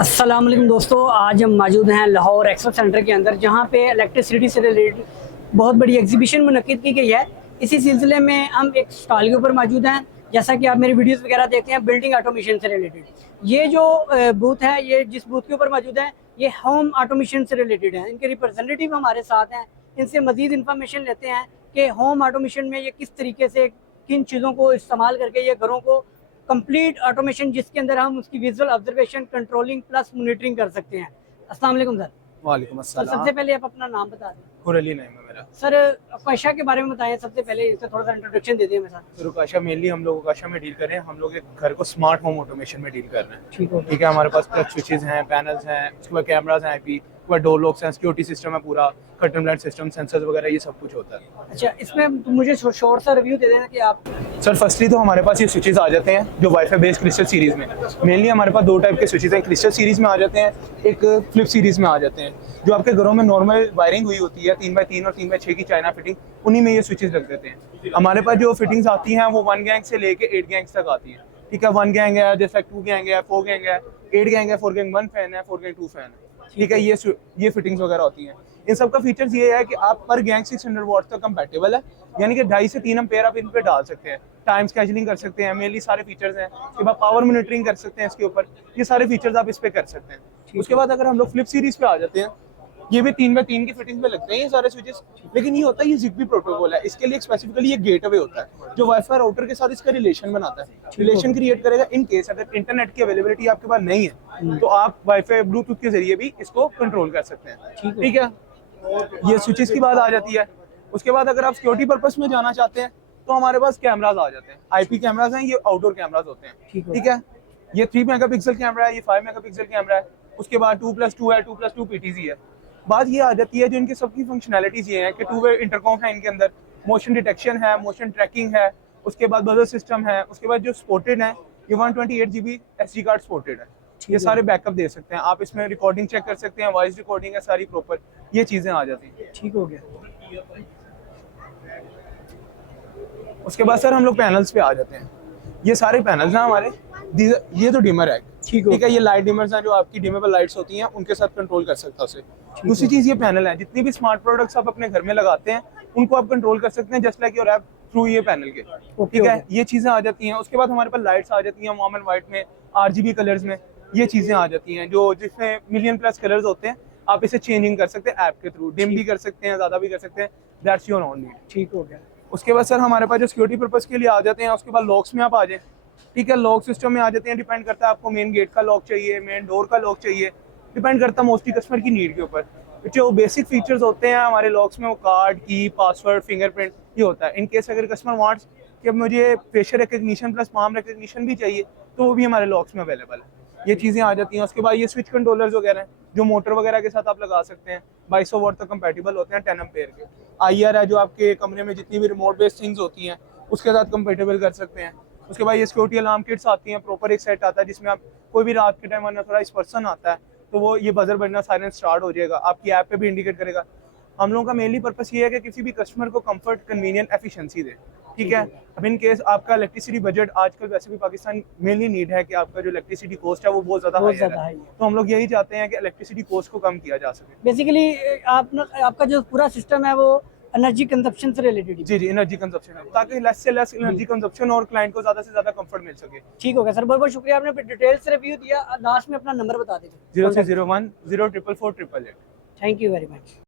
अस्सलाम वालेकुम दोस्तों, आज हम मौजूद हैं लाहौर एक्सपो सेंटर के अंदर, जहां पे इलेक्ट्रिसिटी से रिलेटेड बहुत बड़ी एग्जीबिशन मुनक्किद की गई है। इसी सिलसिले में हम एक स्टॉल के ऊपर मौजूद हैं। जैसा कि आप मेरी वीडियोस वगैरह देखते हैं, बिल्डिंग ऑटोमेशन से रिलेटेड ये जो बूथ है, ये जिस बूथ के ऊपर मौजूद है, ये होम ऑटोमेशन से रिलेटेड है। इनके रिप्रेजेंटेटिव हमारे साथ हैं, इनसे मज़ीद इन्फॉर्मेशन लेते हैं कि होम ऑटोमेशन में ये किस तरीके से किन चीज़ों को इस्तेमाल करके ये घरों को कंप्लीट ऑटोमेशन, जिसके अंदर हम उसकी visual observation, controlling plus monitoring कर सकते हैं। अस्सलाम वालेकुम सर। वालेकुम तो अस्सलाम। सबसे पहले आप अपना नाम बता दें। हुरअली नाम है मेरा। सर रुकाशा के बारे में बताएं, सबसे पहले इसका थोड़ा सा इंट्रोडक्शन दे दें मेरे साथ। तो रुकाशा मेनली हम लोग रुकाशा में डील कर रहे हैं। हम लोग एक घर को स्मार्ट होम ऑटोमेशन में डील कर रहे हैं। ठीक है, हमारे पास टच स्विचेस हैं, पैनल्स हैं, उसके बाद कैमरास हैं, आईपी, उसके बाद डोर लॉक्स हैं, सिक्योरिटी सिस्टम है पूरा, कर्टन ब्लाइंड सिस्टम, सेंसर्स वगैरह, ये सब कुछ होता है। अच्छा, इसमें मुझे शॉर्ट सा रिव्यू दे देना कि आप। सर फर्स्टली तो हमारे पास ये स्विचेस आ जाते हैं जो वाईफाई बेस्ड क्रिस्टल सीरीज में। मेनली हमारे पास दो टाइप के स्विचेस हैं, क्रिस्टल सीरीज में आ जाते हैं, एक फ्लिप सीरीज में आ जाते हैं। जो आपके घरों में नॉर्मल वायरिंग हुई होती है 3x3 और 3x6 की चाइना फिटिंग, उन्हीं में ये स्विचेस रख देते हैं। हमारे पास जो फिटिंग्स आती हैं वो 1 गैंग से लेके 8 गैंग्स तक आती है। ठीक है, 1 गैंग है, जैसे 2 गैंग है, 4 गैंग है, 8 गैंग है, 4 गैंग 1 फैन है, 4 गैंग 2 फैन है। ठीक है, ये फिटिंग्स वगैरह होती हैं। इन सब का फीचर्स ये है कि आप पर गैंग 600 वॉट तक कंपैटिबल है, यानी कि 2.5 से 3 एम्पेयर आप इन पे डाल सकते हैं। टाइम स्केजुलिंग कर सकते हैं, मेनली सारे फीचर्स हैं। उसके बाद पावर मॉनिटरिंग कर सकते हैं इसके ऊपर, ये सारे फीचर्स आप इस पे कर सकते हैं। उसके बाद अगर हम लोग फ्लिप सीरीज पे आ जाते हैं, ये भी 3x3 की फिटिंग पे लगते हैं ये सारे स्विचेस। लेकिन ये होता है, ये ZigBee प्रोटोकॉल है, इसके लिए स्पेसिफिकली ये गेटवे होता है जो वाईफाई राउटर के साथ इसका रिलेशन बनाता है, रिलेशन क्रिएट करेगा। इन केस अगर इंटरनेट की अवेलेबिलिटी आपके पास नहीं है तो आप वाईफाई ब्लूटूथ के जरिए भी इसको कंट्रोल कर सकते हैं। ठीक है, ये स्विचेस की बात आ जाती है। उसके बाद अगर आप सिक्योरिटी पर्पस में जाना चाहते हैं तो हमारे पास कैमराज आ जाते हैं। आईपी कैमराज हैं, ये आउटडोर कैमराज होते हैं। ठीक है, ये 3 मेगापिक्सल कैमरा है, ये 5 मेगापिक्सल कैमरा है। उसके बाद 2+2 है, 2+2 PTZ है। बात ये आ जाती है, जो इनकी सबकी फंक्शनैलिटीज ये है कि 2 वे इंटरकॉम है इनके अंदर, मोशन डिटेक्शन है, मोशन ट्रैकिंग है, उसके बाद बजर सिस्टम है। उसके बाद जो सपोर्टेड है, ये 128 GB SD कार्ड सपोर्टेड है। ये सारे बैकअप दे सकते हैं आप, इसमें रिकॉर्डिंग चेक कर सकते हैं, वॉइस रिकॉर्डिंग है सारी प्रॉपर, ये चीजें आ जाती हैं। ठीक हो गया। उसके बाद सर हम लोग पैनल्स पे आ जाते हैं। ये सारे पैनल्स हैं हमारे, ये तो डिमर है। ठीक है, ये लाइट डिमर्स हैं जो आपकी डिमेबल लाइट्स होती हैं, उनके साथ कंट्रोल कर सकता है उसे। दूसरी चीज ये पैनल है, जितनी भी स्मार्ट प्रोडक्ट्स आप अपने घर में लगाते हैं उनको आप कंट्रोल कर सकते हैं just like your app through ये पैनल के। ठीक है, ये चीजें आ जाती हैं। उसके बाद हमारे पास लाइट्स आ जाती हैं वार्म एंड व्हाइट में, RGB कलर्स में, ये चीजें आ जाती हैं जो जिसमें मिलियन प्लस कलर्स होते हैं। आप इसे चेंजिंग कर सकते हैं ऐप के थ्रू, डिम भी कर सकते हैं, ज्यादा भी कर सकते हैं, दैट्स योर ओन नीड। ठीक हो गया। उसके बाद सर हमारे पास जो सिक्योरिटी पर्पस के लिए आ जाते हैं, उसके बाद लॉक्स में आप आ जाए। ठीक है, लॉक सिस्टम में आ जाते हैं, डिपेंड करता है आपको मेन गेट का लॉक चाहिए, मेन डोर का लॉक चाहिए, डिपेंड करता है मोस्टली कस्टमर की नीड के ऊपर। जो बेसिक फीचर्स होते हैं हमारे लॉक्स में, वो कार्ड की, पासवर्ड, फिंगरप्रिंट, ये होता है। इन केस अगर कस्टमर वांट्स कि मुझे facial recognition plus palm recognition भी चाहिए तो वो भी हमारे लॉक्स में अवेलेबल है। ये चीज़ें आ जाती हैं। उसके बाद ये स्विच कंट्रोलर्स वगैरह हैं जो मोटर वगैरह के साथ आप लगा सकते हैं, 2200 वॉट तक कंपैटिबल होते हैं, 10 एम्पेयर के। IR है जो आपके कमरे में जितनी भी रिमोट बेस्ड थिंग्स होती हैं उसके साथ कंपैटिबल कर सकते हैं। उसके बाद ये सिक्योरिटी अलार्म किट्स आती हैं, प्रॉपर एक सेट आता है जिसमें आप कोई भी रात के टाइम अनऑथराइज्ड पर्सन आता है तो वो ये बजर बजना साइलेंस स्टार्ट हो जाएगा, आपकी ऐप पे भी इंडिकेट करेगा। हम लोगों का मेनली पर्पस ये है कि किसी भी कस्टमर को कंफर्ट, कन्वीनियंट, एफिशिएंसी दे। ठीक है, अब इन केस आपका इलेक्ट्रिसिटी बजट आजकल वैसे भी पाकिस्तान मेनली नीड है कि आपका जो इलेक्ट्रिसिटी कॉस्ट है वो बहुत ज़्यादा हाई है, तो हम लोग यही चाहते हैं कि इलेक्ट्रिसिटी कॉस्ट को कम किया जा सके। बेसिकली आपका जो पूरा सिस्टम है वो एनर्जी कंजप्शन से रिलेटेड। जी, एनर्जी कंजप्शन है, ताकि लेस से लेस एनर्जी कंजप्शन और क्लाइंट को ज़्यादा से ज़्यादा कंफर्ट मिल सके। ठीक हो गया सर, बहुत बहुत शुक्रिया, आपने डिटेल से रिव्यू दिया। लास्ट में अपना नंबर बता दीजिए। 0301 0444 888। Thank you very much.